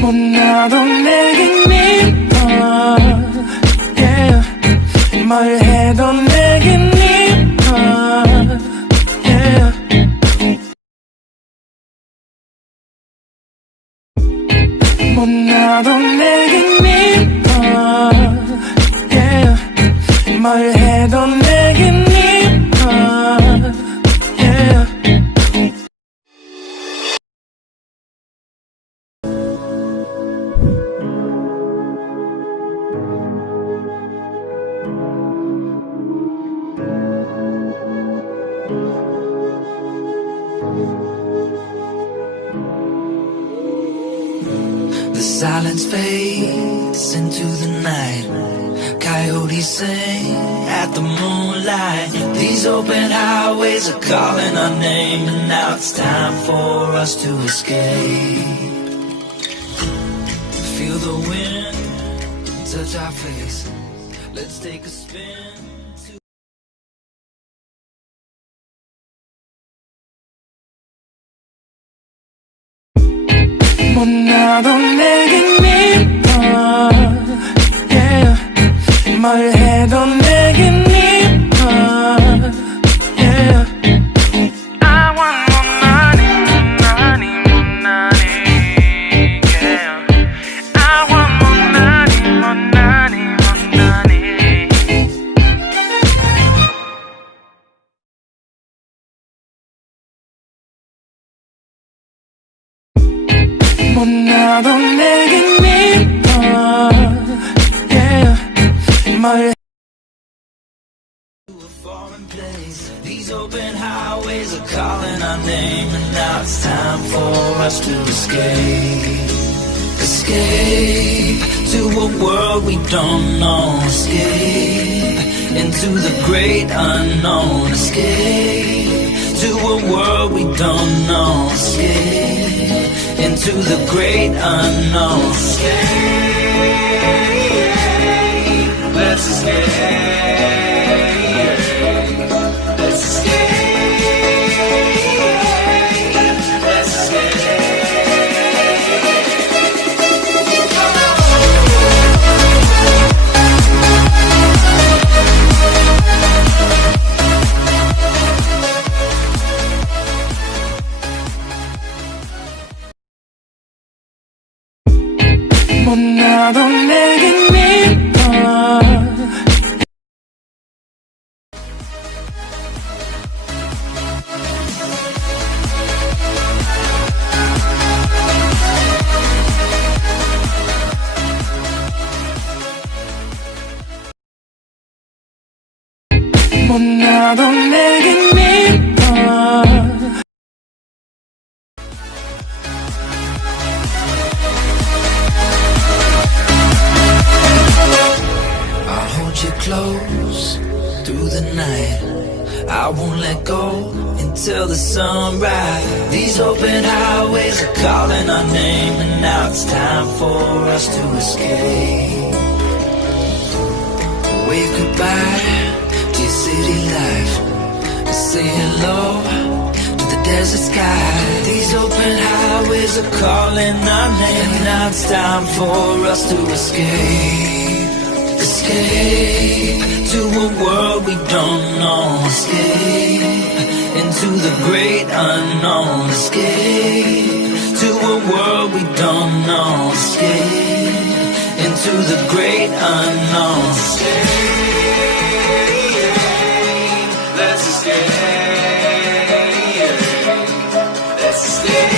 못나도 내겐 미워 yeah. 뭘 해도 내겐 미워 yeah. 못나도 내겐 미워 yeah. 뭘 해도 내겐 미워 yeah. The silence fades into the night. Coyotes sing at the moonlight. These open highways are calling our name, and now it's time for us to escape. Feel the wind touch our face. Let's take a spin. 못나도 내겐 미워 yeah. 뭘 해도 내겐 미워 yeah. I want more money, money, more money yeah. I want more money, more money, more money. 못나도 내겐 미워 yeah. 뭘 to a foreign place. These open highways are calling our name, and now it's time for us to escape. Escape to a world we don't know. Escape into the great unknown. Escape to a world we don't know. Escape into the great unknown. Escape, let's escape. Let's escape. Let's escape. 못나도 내겐 미워 못나도 내겐 미워 I'll hold you close through the night. I won't let go until the sunrise. These open highways are calling our name, and now it's time for us to escape. Wave goodbye to your city life, and say hello to the desert sky. These open highways are calling our name, and now it's time for us to escape. Escape to a world we don't know. Escape into the great unknown. Escape to a world we don't know. Escape into the great unknown. Escape, let's escape. Let's escape.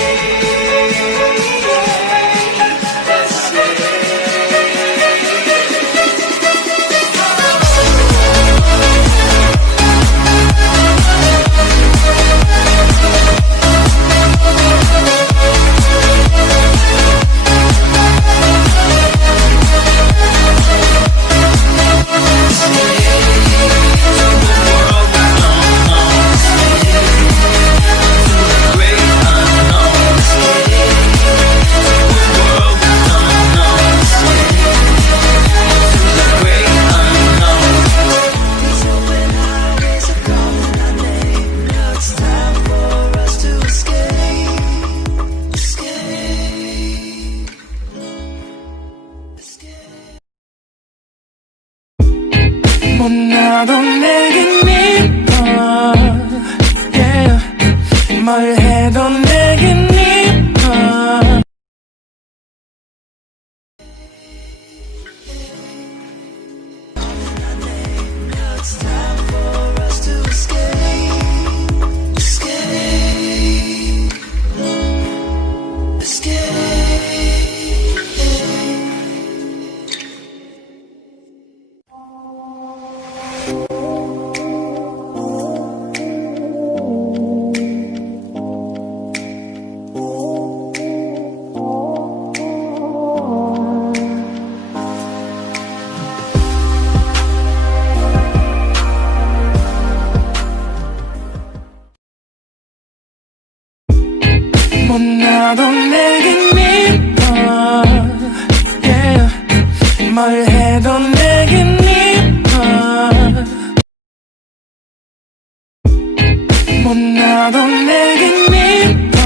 못나도 내겐 이뻐 yeah. 뭘 해도 내겐 이뻐 It's time for us to escape, escape, escape. 못나도 내겐 이뻐 yeah. 뭘 해도 내겐 이뻐 못나도 내겐 이뻐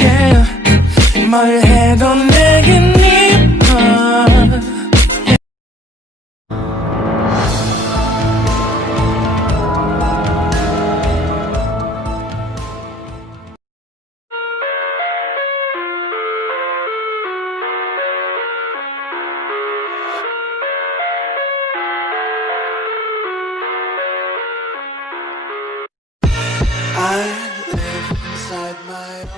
yeah. 뭘 해도 내겐 이뻐 I live inside my own